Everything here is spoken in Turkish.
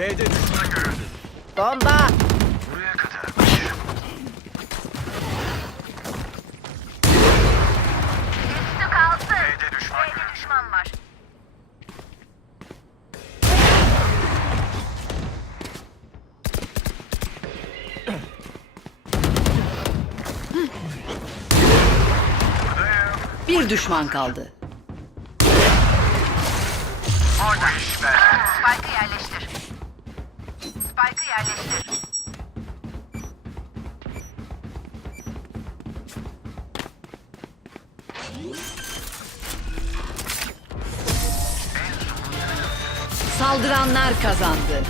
B'de düşman görüldü. Bomba! Buraya kadar. Üstü kalsın. B'de düşman B'de görüldü. düşman var. Buradayım. Bir düşman kaldı. Orada iş be. Spike'ı yerleştir. Spike'ı yerleştir. Saldıranlar kazandı.